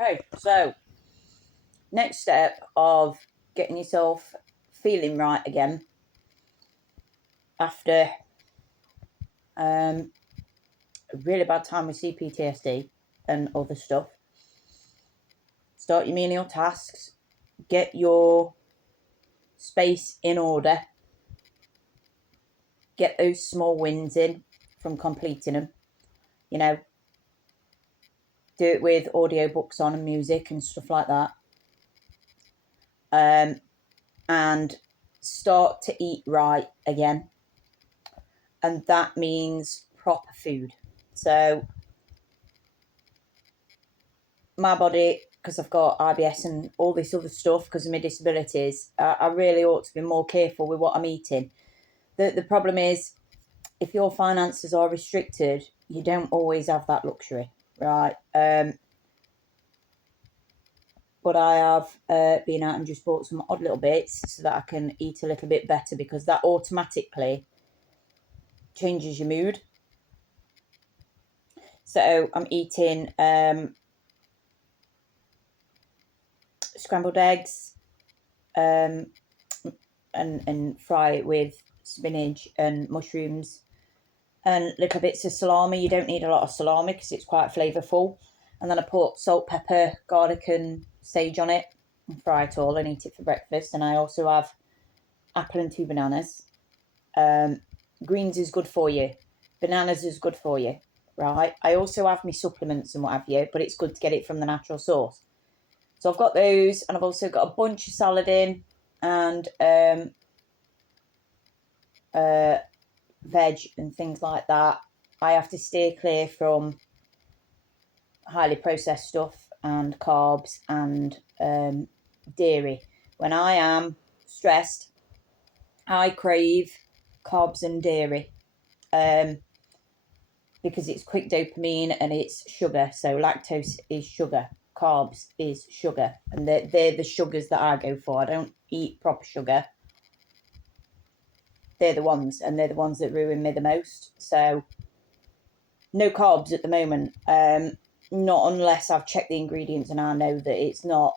Okay, so next step of getting yourself feeling right again after a really bad time with CPTSD and other stuff. Start your menial tasks, get your space in order, get those small wins in from completing them. You know, do it with audiobooks on and music and stuff like that. And start to eat right again. And that means proper food. So my body, because I've got IBS and all this other stuff because of my disabilities, I really ought to be more careful with what I'm eating. The problem is, if your finances are restricted, you don't always have that luxury, right? But I have been out and just bought some odd little bits so that I can eat a little bit better, because that automatically changes your mood. So I'm eating scrambled eggs and fry it with spinach and mushrooms and little bits of salami. You don't need a lot of salami because it's quite flavourful. And then I put salt, pepper, garlic and sage on it and fry it all and eat it for breakfast. And I also have apple and 2 bananas. Greens is good for you. Bananas is good for you, right? I also have my supplements and what have you, but it's good to get it from the natural source. So I've got those, and I've also got a bunch of salad in and veg and things like that. I have to steer clear from highly processed stuff and carbs and dairy. When I am stressed, I crave carbs and dairy because it's quick dopamine and it's sugar. So lactose is sugar, carbs is sugar, and they're the sugars that I go for. I don't eat proper sugar. They're the ones, and they're the ones that ruin me the most. So no carbs at the moment. Not unless I've checked the ingredients and I know that it's not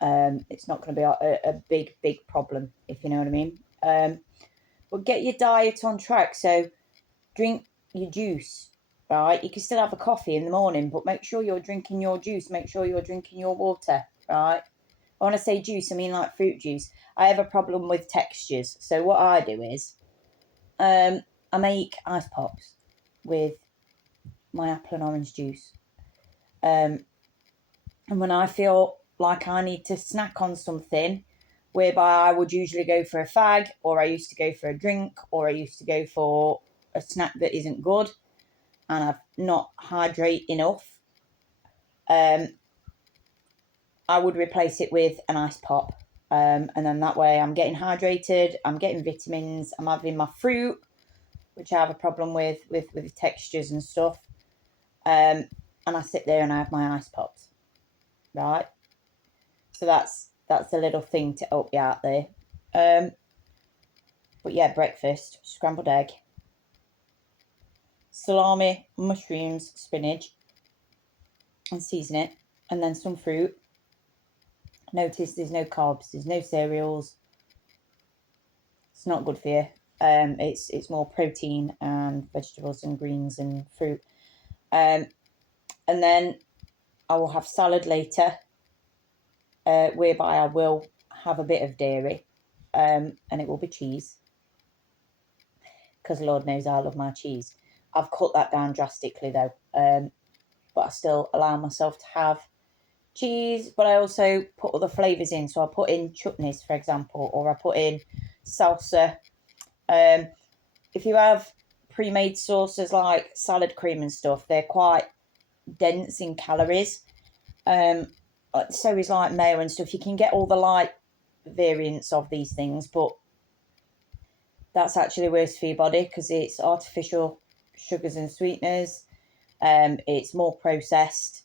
going to be a big problem, if you know what I mean. But get your diet on track. So drink your juice, right? You can still have a coffee in the morning, but make sure you're drinking your juice. Make sure you're drinking your water, right? When I say juice, I mean like fruit juice. I have a problem with textures. So what I do is I make ice pops with my apple and orange juice. And when I feel like I need to snack on something, whereby I would usually go for a fag, or I used to go for a drink, or I used to go for a snack that isn't good, and I've not hydrate enough, I would replace it with an ice pop. And then that way I'm getting hydrated, I'm getting vitamins, I'm having my fruit, which I have a problem with textures and stuff. And I sit there and I have my ice pops, right? So that's a little thing to help you out there. But yeah, breakfast, scrambled egg, salami, mushrooms, spinach, and season it, and then some fruit. Notice there's no carbs, there's no cereals. It's not good for you. It's more protein and vegetables and greens and fruit. And then I will have salad later, whereby I will have a bit of dairy, and it will be cheese, because Lord knows I love my cheese. I've cut that down drastically though, but I still allow myself to have cheese, but I also put other flavours in. So I put in chutneys, for example, or I put in salsa. If you have pre-made sauces like salad cream and stuff, they're quite dense in calories. So is like mayo and stuff. You can get all the light variants of these things, but that's actually worse for your body because it's artificial sugars and sweeteners. It's more processed.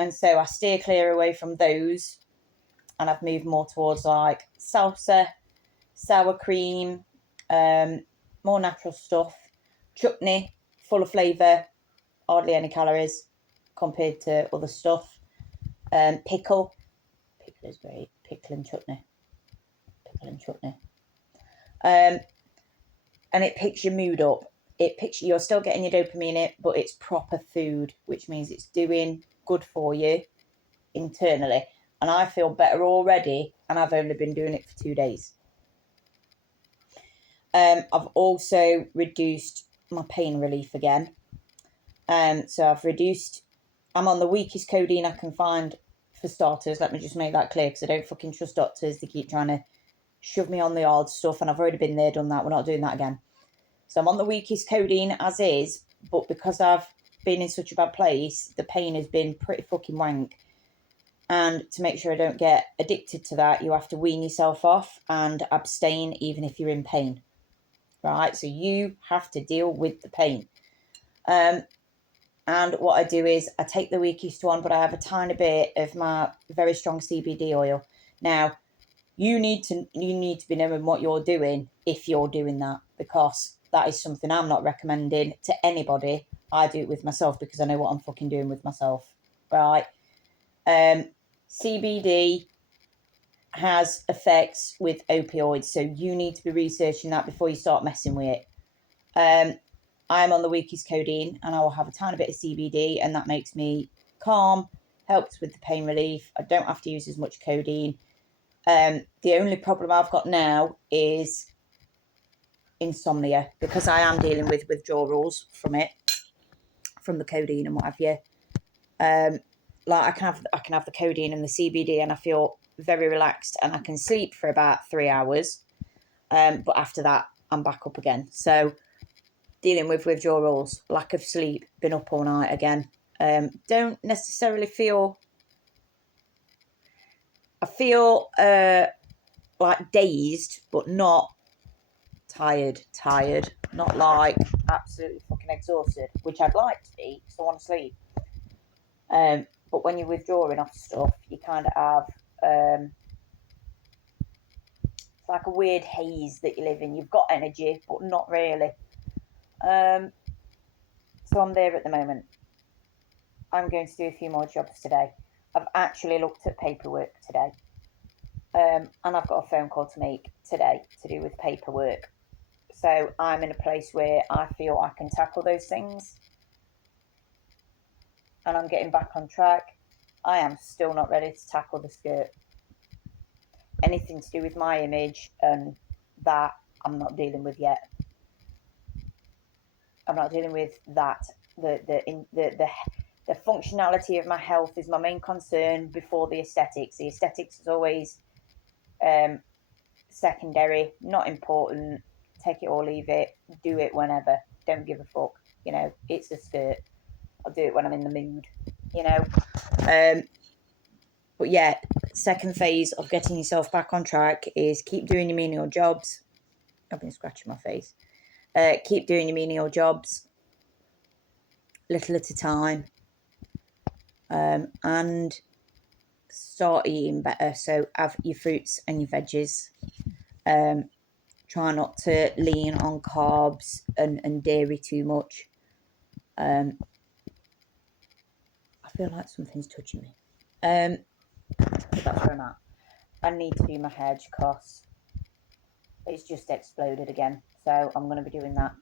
And so I steer clear away from those, and I've moved more towards like salsa, sour cream, more natural stuff, chutney, full of flavour, hardly any calories, compared to other stuff. Pickle is great. Pickle and chutney. And it picks your mood up. You're still getting your dopamine in it, but it's proper food, which means it's doing good for you internally. And I feel better already, and I've only been doing it for 2 days. I've also reduced my pain relief again. So I'm on the weakest codeine I can find for starters. Let me just make that clear, because I don't fucking trust doctors. They keep trying to shove me on the odd stuff, and I've already been there, done that. We're not doing that again. So I'm on the weakest codeine as is, but because I've been in such a bad place, the pain has been pretty fucking wank. And to make sure I don't get addicted to that, you have to wean yourself off and abstain even if you're in pain. Right? So you have to deal with the pain. And what I do is I take the weakest one, but I have a tiny bit of my very strong CBD oil. Now, you need to be knowing what you're doing if you're doing that, because that is something I'm not recommending to anybody. I do it with myself because I know what I'm fucking doing with myself. Right? CBD has effects with opioids, so you need to be researching that before you start messing with it. I'm on the weakest codeine, and I will have a tiny bit of CBD, and that makes me calm, helps with the pain relief. I don't have to use as much codeine. The only problem I've got now is insomnia, because I am dealing with withdrawals from the codeine and what have you. Like I can have the codeine and the CBD, and I feel very relaxed, and I can sleep for about 3 hours. But after that, I'm back up again. So dealing with withdrawals, lack of sleep, been up all night again. Don't necessarily feel. I feel like dazed, but not tired. Not like absolutely fucking exhausted, which I'd like to be because I want to sleep. But when you're withdrawing off stuff, you kind of have it's like a weird haze that you live in. You've got energy, but not really. So I'm there at the moment. I'm going to do a few more jobs today. I've actually looked at paperwork today. And I've got a phone call to make today to do with paperwork. So I'm in a place where I feel I can tackle those things. And I'm getting back on track. I am still not ready to tackle the skirt. Anything to do with my image and that, I'm not dealing with yet. I'm not dealing with that. The functionality of my health is my main concern before the aesthetics. The aesthetics is always secondary, not important. Take it or leave it. Do it whenever. Don't give a fuck. You know, it's a skirt. I'll do it when I'm in the mood. You know. But yeah, second phase of getting yourself back on track is keep doing your menial jobs. I've been scratching my face. Keep doing your menial jobs, little at a time, and start eating better. So have your fruits and your veggies. Try not to lean on carbs and dairy too much. I feel like something's touching me. But that's where I'm at. I need to do my hair because it's just exploded again. So I'm going to be doing that.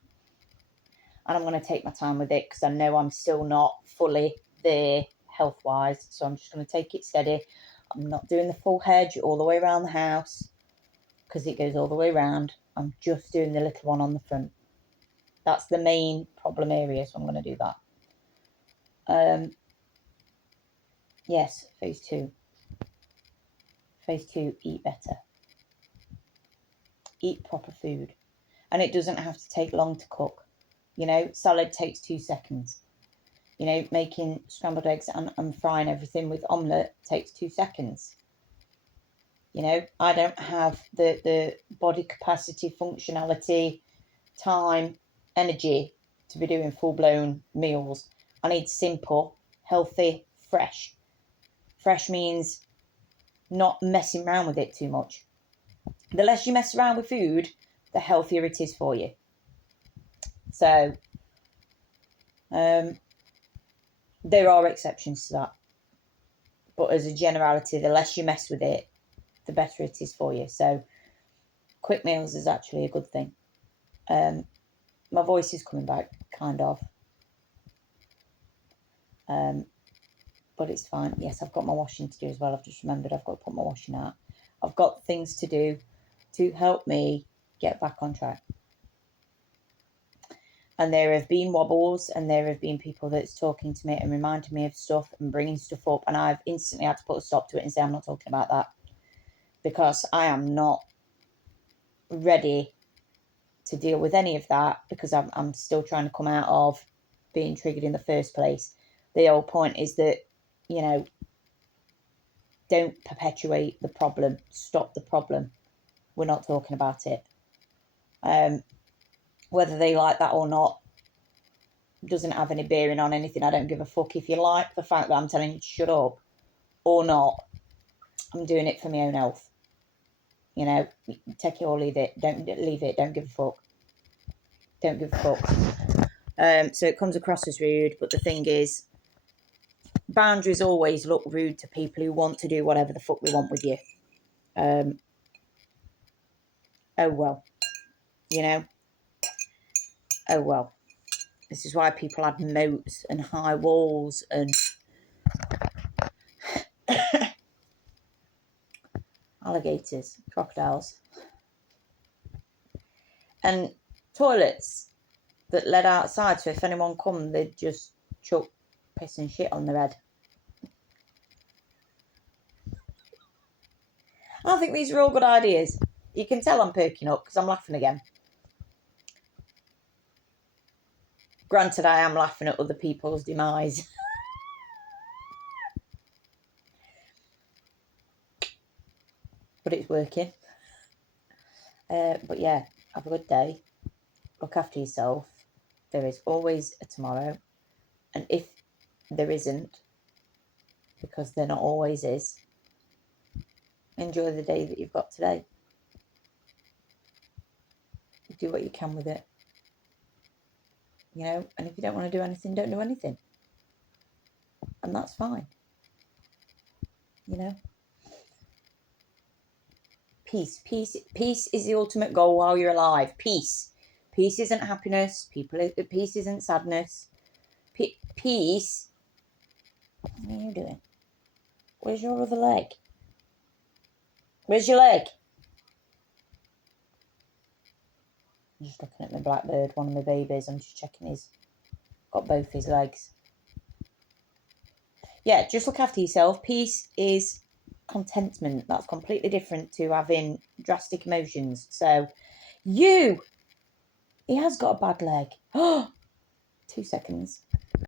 And I'm going to take my time with it because I know I'm still not fully there health-wise. So I'm just going to take it steady. I'm not doing the full hedge all the way around the house because it goes all the way around. I'm just doing the little one on the front. That's the main problem area, so I'm going to do that. Yes, phase 2. Phase 2, eat better. Eat proper food. And it doesn't have to take long to cook. You know, salad takes 2 seconds. You know, making scrambled eggs and frying everything with omelette takes 2 seconds. You know, I don't have the body capacity, functionality, time, energy to be doing full-blown meals. I need simple, healthy, fresh. Fresh means not messing around with it too much. The less you mess around with food, the healthier it is for you. So, There are exceptions to that. But as a generality, the less you mess with it, the better it is for you. So quick meals is actually a good thing. My voice is coming back, kind of. But it's fine. Yes, I've got my washing to do as well. I've just remembered I've got to put my washing out. I've got things to do to help me get back on track. And there have been wobbles, and there have been people that's talking to me and reminding me of stuff and bringing stuff up, and I've instantly had to put a stop to it and say I'm not talking about that, because I am not ready to deal with any of that, because I'm still trying to come out of being triggered in the first place. The whole point is that, you know, don't perpetuate the problem, stop the problem. We're not talking about it. Whether they like that or not doesn't have any bearing on anything. I don't give a fuck. If you like the fact that I'm telling you to shut up or not, I'm doing it for my own health. You know, take it or leave it. Don't leave it. Don't give a fuck. Don't give a fuck. So it comes across as rude, but the thing is, boundaries always look rude to people who want to do whatever the fuck they want with you. Oh well, you know. Oh well. This is why people had moats and high walls and alligators, crocodiles, and toilets that led outside, so if anyone come, they'd just chuck piss and shit on their head. I think these are all good ideas. You can tell I'm perking up because I'm laughing again. Granted, I am laughing at other people's demise. But it's working. But yeah, have a good day. Look after yourself. There is always a tomorrow. And if there isn't, because there not always is, enjoy the day that you've got today. Do what you can with it. You know, and if you don't want to do anything, don't do anything. And that's fine. You know? Peace is the ultimate goal while you're alive. Peace isn't happiness. Peace isn't sadness. Peace. What are you doing? Where's your other leg? Where's your leg? I'm just looking at my blackbird, one of my babies. I'm just checking he's got both his legs. Yeah, just look after yourself. Peace is contentment. That's completely different to having drastic emotions. So, he has got a bad leg. 2 seconds.